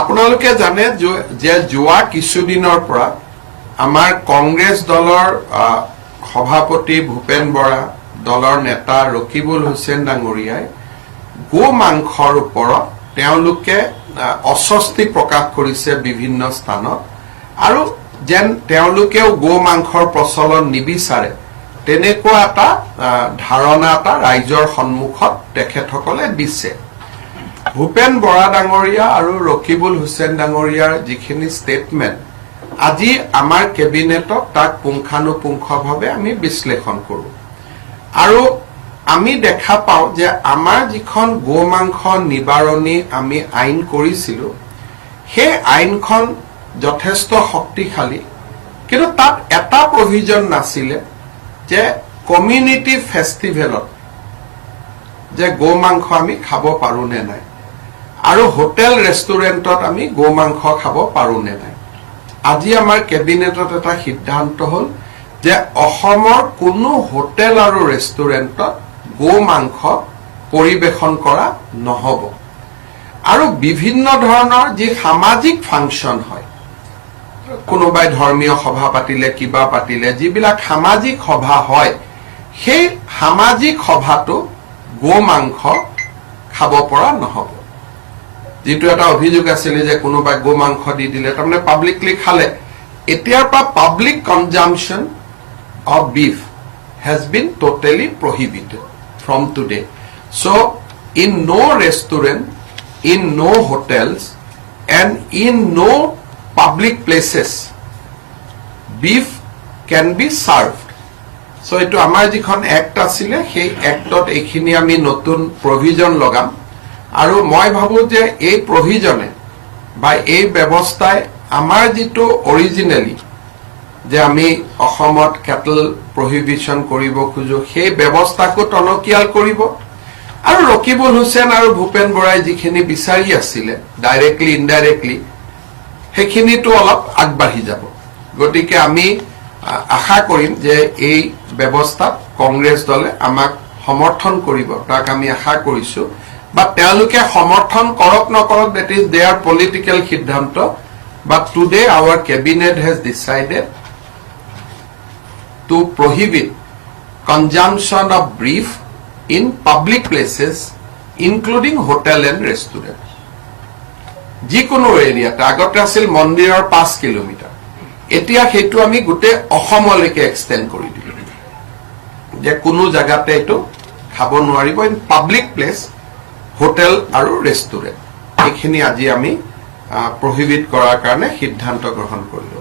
আপোনালোকে জানে যে যোৱা কিছুদিনৰ পৰা আমাৰ কংগ্ৰেছ দলৰ সভাপতি ভূপেন বৰা দলৰ নেতা ৰকিবুল হুছেইন ডাঙৰীয়াই গো মাংসৰ ওপৰত তেওঁলোকে অস্বস্তি প্ৰকাশ কৰিছে বিভিন্ন স্থানত আৰু যেন তেওঁলোকেও গো মাংসৰ প্ৰচলন নিবিচাৰে তেনেকুৱা এটা ধাৰণা এটা ৰাইজৰ সন্মুখত তেখেতসকলে দিছে ভূপেন বৰা ডাঙৰীয়া আৰু ৰকিবুল হুছেইন ডাঙৰীয়াৰ যিখিনি ষ্টেটমেণ্ট আজি আমাৰ কেবিনেটত তাক পুংখানুপুংখভাৱে আমি বিশ্লেষণ কৰোঁ আৰু আমি দেখা পাওঁ যে আমাৰ যিখন গো মাংস নিবাৰণী আমি আইন কৰিছিলোঁ সেই আইনখন যথেষ্ট শক্তিশালী কিন্তু তাত এটা প্ৰভিজন নাছিলে যে কমিউনিটি ফেষ্টিভেলত যে গো মাংস আমি খাব পাৰোঁ নে নাই আৰু হোটেল ৰেষ্টুৰেণ্টত আমি গো মাংস খাব পাৰোঁ নে নাই আজি আমাৰ কেবিনেটত এটা সিদ্ধান্ত হ'ল যে অসমৰ কোনো হোটেল আৰু ৰেষ্টুৰেণ্টত গো মাংস পৰিবেশন কৰা নহ'ব আৰু বিভিন্ন ধৰণৰ যি সামাজিক ফাংচন হয় কোনোবাই ধৰ্মীয় সভা পাতিলে কিবা পাতিলে যিবিলাক সামাজিক সভা হয় সেই সামাজিক সভাটো গো মাংস খাব পৰা নহ'ব যেটো এটা অভিযোগ আছিল যে কোনোবাই গো মাংস দি দিলে তাৰমানে পাব্লিকলি খালে এতিয়াৰ পৰা public consumption of beef has been totally prohibited from today. So, in no restaurant, in no hotels, and in no public places, beef can be served. So, ito amar jikhon act asile, hei actot ekhini ami notun provision logam. Aru moi bhabu je ei provisione, by ei ব্যবস্থাই amar jito originally, যে আমি অসমত cattle প্ৰহিবিশন কৰিব খুজো সেই ব্যৱস্থাকো টনকিয়াল কৰিব আৰু ৰকিবুল হুছেইন আৰু ভূপেন বৰাই যিখিনি বিচাৰি আছিল ডাইৰেক্টলি ইনডাইৰেক্টলি সেইখিনিটো অলপ আগবাঢ়ি যাব গতিকে আমি আশা কৰিম যে এই ব্যৱস্থাত কংগ্ৰেছ দলে আমাক সমৰ্থন কৰিব তাক আমি আশা কৰিছো বা তেওঁলোকে সমৰ্থন কৰক নকৰক দ্যাট ইজ देयर পলিটিক্যাল সিদ্ধান্ত but today our cabinet has decided to prohibit consumption of beef in public places, including hotel and restaurant. যিকোনো এৰিয়াত আগতে আছিল মন্দিৰৰ 5 কিলোমিটাৰ এতিয়া হেতু আমি গুটে অসমলৈকে এক্সটেন্ড কৰি দিলো যে কোনো জায়গাতে এটো খাব নোৱাৰিব ইন পাব্লিক প্লেস হোটেল আৰু ৰেষ্টুৰেণ্ট এইখিনি আজি আমি প্ৰহিবিট কৰাৰ কাৰণে সিদ্ধান্ত গ্ৰহণ কৰিলো